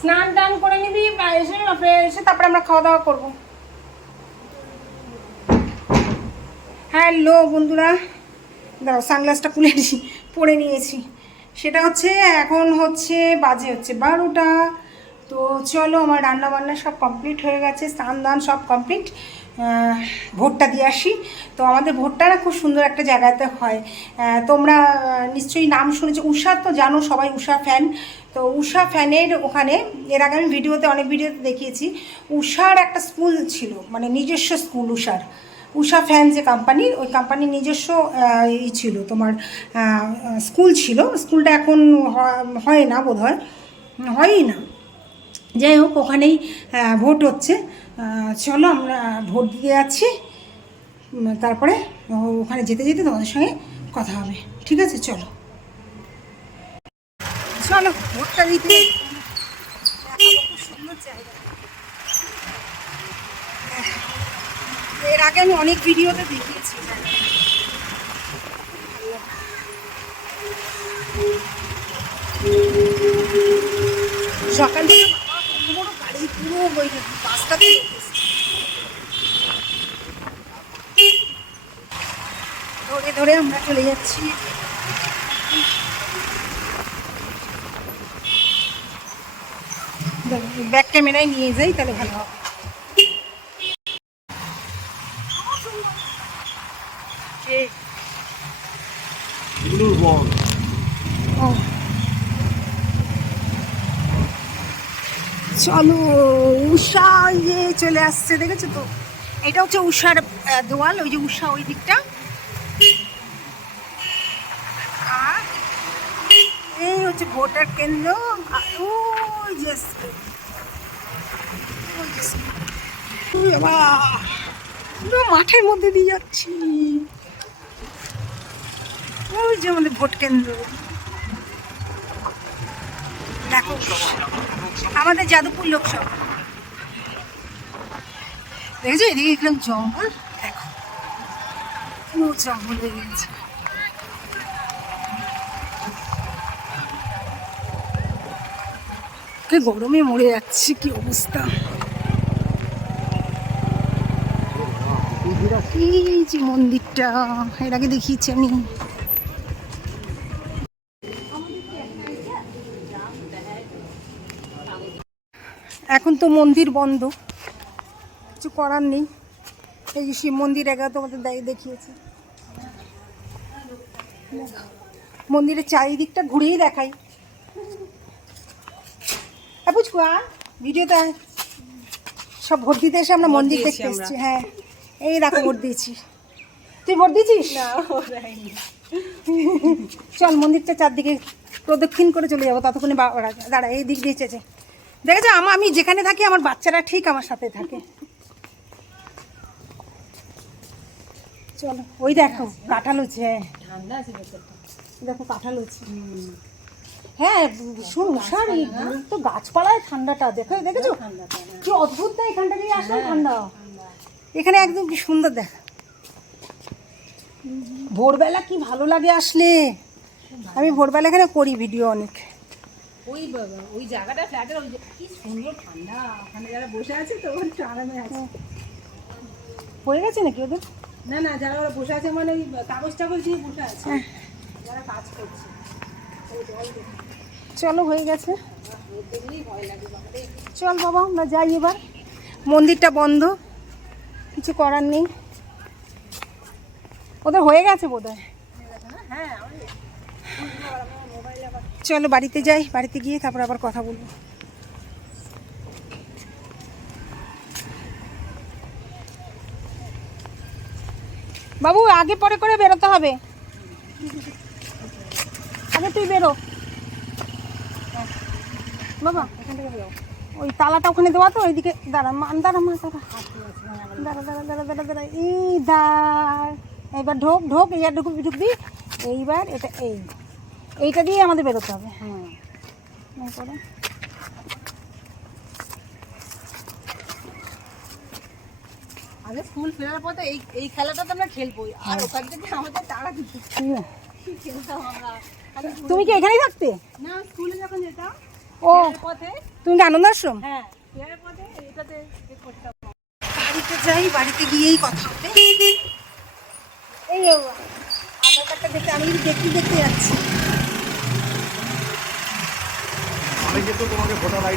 স্নান টান করে নিবি এসে এসে তারপরে আমরা খাওয়া দাওয়া করব। হ্যালো বন্ধুরা, দাঁড়াও, সানগ্লাসটা খুলে নিই, পরে নিয়েছি। সেটা হচ্ছে, এখন হচ্ছে বাজে হচ্ছে বারোটা। তো চলো, আমার রান্না বান্না সব কমপ্লিট হয়ে গেছে স্নান দান সব কমপ্লিট ভোটটা দিয়ে আসি। তো আমাদের ভোটটা না খুব সুন্দর একটা জায়গাতে হয়। তোমরা নিশ্চয়ই নাম শুনেছো। উষা তো জানো সবাই, উষা ফ্যান তো উষা ফ্যানের ওখানে, এর আগে আমি ভিডিওতে অনেক ভিডিওতে দেখিয়েছি, উষার একটা স্কুল ছিল মানে নিজস্ব স্কুল উষার। উষা ফ্যান যে কোম্পানির ওই কোম্পানির নিজস্ব ই ছিল, তোমার স্কুল ছিল। স্কুলটা এখন হয় না বোধ হয় হয়ই না। যাই হোক, ওখানেই ভোট হচ্ছে। চলো আমরা ভোট দিতে যাচ্ছি। তারপরে ওখানে যেতে যেতে তোমাদের সঙ্গে কথা হবে। ঠিক আছে, চলো। চলো, ভোটটা দিতে। এর আগে আমি অনেক ভিডিওতে দেখিয়েছি। সকাল থেকে পুরো ওই ধরে ধরে আমরা চলে যাচ্ছি। ব্যাক ক্যামেরায় নিয়ে যাই তাহলে ভালো হবে। চলো উষা ইয়ে চলে আসছে, দেখেছ তো? এটা হচ্ছে উষার দোয়াল ওই যে উষা ওই দিকটা। এই হচ্ছে ভোটার কেন্দ্র। ওই যে পুরো মাঠের মধ্যে দিয়ে যাচ্ছি। ওই যে আমাদের ভোট কেন্দ্র। দেখো আমাদের যাদবপুর লোকসভা। দেখেছ? এদিকে একদম জঙ্গল। দেখো। পুরো জঙ্গল হয়ে গেছে। গরমে মরে যাচ্ছে, কি অবস্থা। এই যে মন্দিরটা, এর আগে দেখিয়েছি আমি। এখন তো মন্দির বন্ধ। কিছু করার নেই। এই যে শিব মন্দির একা তোমাদের দেখিয়েছি। দেখো, মন্দিরের চারিদিকটা ঘুরেই দেখাই। বুঝকো ভিডিওতে। সব ভোট দিতে এসে আমরা মন্দির দেখতে এসেছি হ্যাঁ। এই দেখো ভোট দিয়েছি। তুই ভোট দিয়েছিস? চল মন্দিরটা চারদিকে প্রদক্ষিণ করে চলে যাব ততক্ষণে দাঁড়া এই দিক দিয়ে চেয়েছে দেখেছ আমা আমি যেখানে থাকি আমার বাচ্চারা ঠিক আমার সাথে থাকে। চলো ওই দেখো কাঁঠাল হচ্ছে হ্যাঁ। ঠান্ডা আছে দেখো কাঁঠাল হচ্ছে। হ্যাঁ ভীষণ উষার তো গাছপালায় ঠান্ডাটা দেখো দেখেছ? হ্যাঁ। কি অদ্ভুত না এখানটা দিয়ে আসলে ঠান্ডা। এখানে একদম কি সুন্দর দেখ। ভোরবেলা কি ভালো লাগে আসলে? আমি ভোরবেলা এখানে করি ভিডিও অনেক। ওই বাবা ওই জায়গাটা ফ্ল্যাটের ওই কি সুন্দর ঠান্ডা। ওখানে যারা বসে আছে তো একটু আরামে আছে। হয়ে গেছে নাকি ওদের? না না যারা ওরা বসে আছে মানে ওই কাগজ টাগজ দিয়ে বসে আছে। হ্যাঁ। যারা কাজ করছে। চলো হয়ে গেছে। চল বাবা আমরা যাই এবার। মন্দিরটা বন্ধ। কিছু করার নেই। ওদের হয়ে গেছে বোধ হয় হ্যাঁ চলো বাড়িতে যাই, বাড়িতে গিয়ে তারপর আবার কথা বলব। বাবু, আগে পরে করে বেরোতে হবে। আগে তুই বেরো। বাবা এখান থেকে বেরো ওই তালাটা ওখানে দেওয়া তো, ওইদিকে দাঁড়া, মা দাঁড়া মা, দাঁড়া। দাঁড়া দাঁড়া দাঁড়া দাঁড়া দাঁড়া, এই দাঁড়। এইবার ঢোক ঢোক এইবার ঢুকবি ঢুকবি। এইবার এটা এই। এইটা দিয়ে আমাদের বেরোতে হবে। আগে স্কুল ফেরার পথে এই এই খেলাটা তো আমরা খেলবোই। আর ওখান থেকে আমাদের তাড়া দিত কি খেলতাম আমরা? তুমি কি এখানেই থাকতে? না স্কুলে যখন যেতাম ও। পথে তুমি কি আনন্দ আশ্রম? হ্যাঁ ফেরার পথে এটাতে করতাম বাড়িতে যাই বাড়িতে গিয়েই কথা হবে। এই আধার কার্ডটা দেখে আমি দেখতে দেখতে যাচ্ছি আমি কিন্তু তোমাকে ভোটার আইডি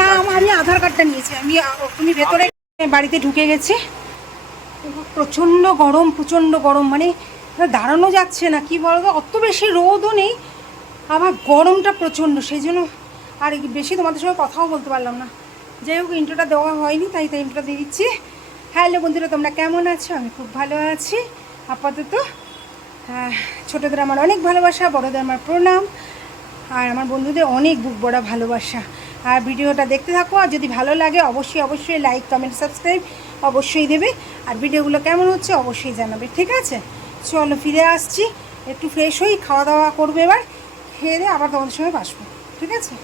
না আমি আধার কার্ডটা নিয়েছি। আমি তুমি ভেতরে বাড়িতে ঢুকে গেছি। প্রচণ্ড গরম প্রচণ্ড গরম। মানে দাঁড়ানো যাচ্ছে না কি বলব? অত বেশি রোদও নেই। আবার গরমটা প্রচণ্ড সেই জন্য আর বেশি তোমাদের সঙ্গে কথাও বলতে পারলাম না। যাই হোক ইন্ট্রোটা দেওয়া হয়নি তাই তাই ইন্ট্রোটা দিয়ে দিচ্ছি। হ্যালো বন্ধুরা তোমরা কেমন আছো? আমি খুব ভালো আছি। আপাতত হ্যাঁ, ছোটোদের আমার অনেক ভালোবাসা বড়োদের আমার প্রণাম। আর আমার বন্ধুদের অনেক বুক বড়া ভালোবাসা। আর ভিডিওটা দেখতে থাকো, আর যদি ভালো লাগে অবশ্যই অবশ্যই লাইক কমেন্ট সাবস্ক্রাইব অবশ্যই দেবে। আর ভিডিওগুলো কেমন হচ্ছে অবশ্যই জানাবে, ঠিক আছে? চলো ফিরে আসছি, একটু ফ্রেশ হই, খাওয়া দাওয়া করবে এবার, খেয়ে দিয়ে আবার তোমাদের সঙ্গে বাসবো, ঠিক আছে?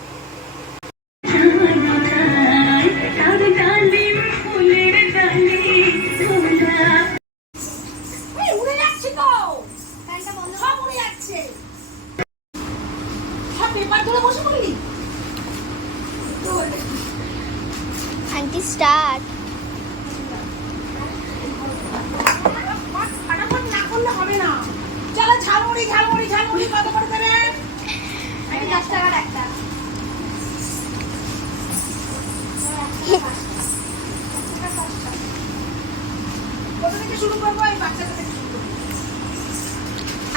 ঝালমুড়ি ঝালমুড়ি ঝালমুড়ি কত করে দেবেন আমি একটা।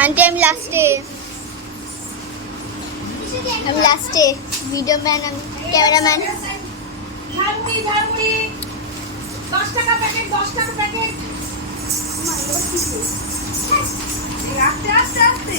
আন্টি আমি লাস্টে আমি লাস্টে ভিডিও ম্যান আমি ক্যামেরাম্যান ঝালমুড়ি ঝালমুড়ি। দশ টাকা প্যাকেট দশ টাকা প্যাকেট আস্তে আস্তে আস্তে?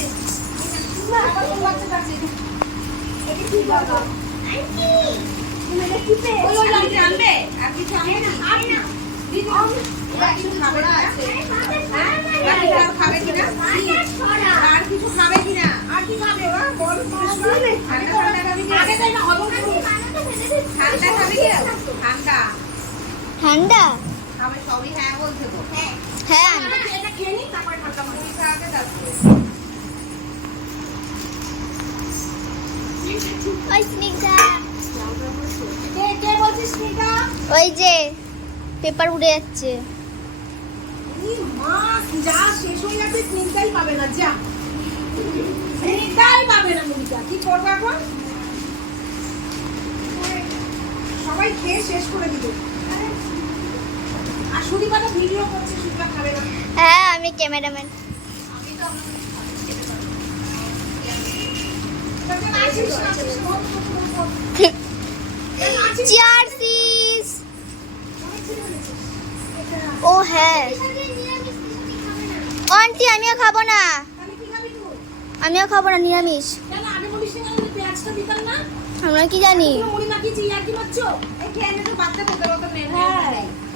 আর কিছু খাবে কিনা? আর কি খাবে? বল। ঠান্ডা ঠান্ডা খাবে ঠান্ডা খাবে? ঠান্ডা। ঠান্ডা সবই হ্যাঁ তো। হ্যাঁ এটা খেয়ে তারপরে। ঠিক ওই স্নিগ্ধা কে কে বলছিস স্মিতা? ওই যে পেপার উড়ে যাচ্ছে মা, যা শেষ হয়ে যাবে স্নিগ্ধাই পাবে না, যা। স্নিগ্ধাই পাবে না মুড়িটা। কি করব এখন? সবাই খেয়ে শেষ করে দিবে আর সুদীপা তো ভিডিও করছে সুদীপা খাবে না। হ্যাঁ আমি ক্যামেরাম্যান। চিয়ারসিস ও হ্যাঁ। আন্টি আমিও খাব না? আমিও খাব না নিরামিষ। আমরা কি জানি? মুড়ি মাখিয়েছি আর কি মারছো? এই খেয়ে তো বাচ্চা তোদের অত নেই তোদের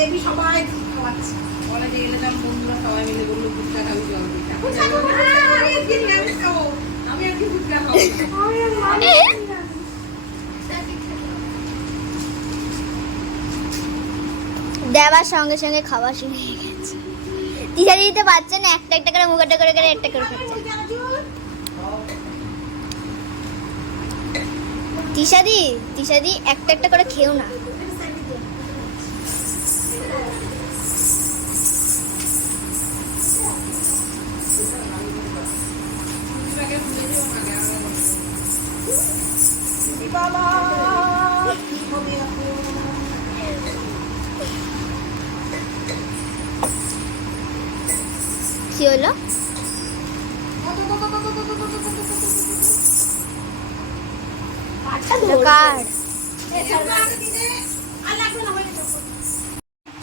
দেবী সবাই খাওয়াচ্ছে। কলেজে যখন বন্ধুরা সবাই মিলে বলল ফুচকা খাবি জল না, আমি খাব। আমি ফুচকা মানি। দেওয়ার সঙ্গে সঙ্গে খাওয়া শুরু হয়ে গেছে। দিশা দিতে পারছে না একটা একটা করে মুখটা করে করে একটা করে খাচ্ছে। তিশাদি তিশাদি একটা একটা করে খেও না। কি হলো।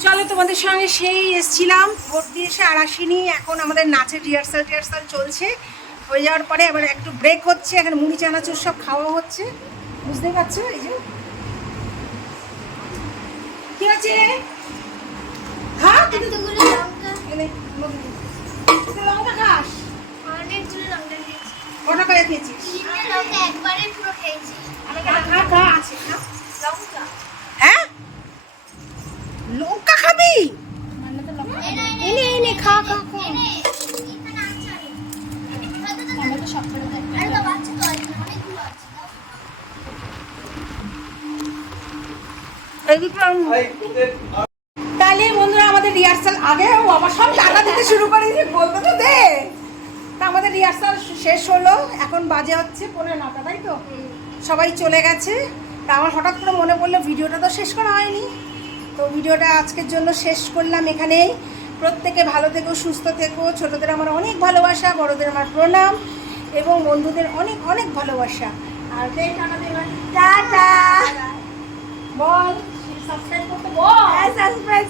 চলো তোমাদের সঙ্গে সেই এসছিলাম ভোট দিয়ে এসে আর আসিনি। এখন আমাদের নাচের রিহার্সাল টিহার্সাল চলছে। হয়ে যাওয়ার পরে এবার একটু ব্রেক হচ্ছে এখানে মুড়ি চানাচুর সব খাওয়া হচ্ছে। বুঝতে পারছ? এই যে। কি আছে হ্যাঁ এতগুলো লঙ্কা। খাস। অনেক লঙ্কা খেয়েছি। কটা করে খেয়েছিস? একবারে পুরো তাহলে বন্ধুরা আমাদের রিহার্সাল আগে ও আবার সব টাকা দিতে শুরু করে দিয়েছে বলতে তো দে। তা আমাদের রিহার্সাল শেষ হলো, এখন বাজে হচ্ছে পনেরো নটা, তাই তো? সবাই চলে গেছে। তা আমার হঠাৎ করে মনে পড়ল ভিডিওটা তো শেষ করা হয়নি। তো ভিডিওটা আজকের জন্য শেষ করলাম এখানেই। প্রত্যেকে ভালো থেকো, সুস্থ থেকো। ছোটদের আমার অনেক ভালোবাসা, বড়দের আমার প্রণাম। এবং বন্ধুদের অনেক অনেক ভালোবাসা। আর টাটা! দে বল। সাবস্ক্রাইব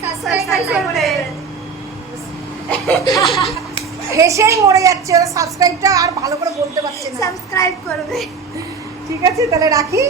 হেসেই মরে যাচ্ছে ওরা সাবস্ক্রাইবটা আর ভালো করে বলতে পারছে না। সাবস্ক্রাইব করবে। ঠিক আছে তাহলে রাখি।